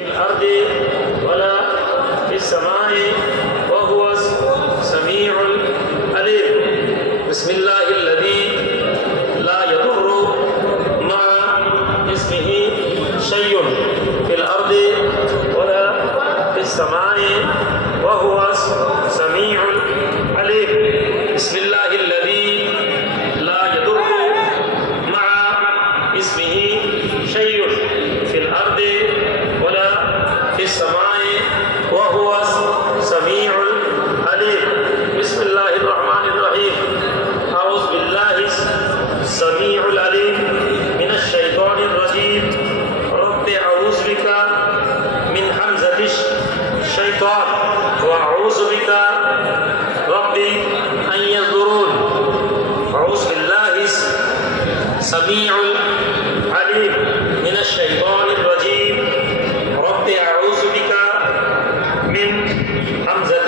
الأرض ولا في السماء وهو السميع العليم. بسم الله الذي لا يضر مع اسمه شيء في الأرض ولا في السماء وهو السميع العليم. بسم الله الذي لا يضر مع اسمه شيء في الأرض ولا في السماء وهو السميع العليم. بسم الله الرحمن الرحيم. أعوذ بالله السميع العليم من الشيطان الرجيم. رب أعوذ بك من همزة الشيطان وأعوذ بك ربي أن يحضرون. أعوذ بالله السميع العليم من الشيطان الرجيم. رب أعوذ بك من همزة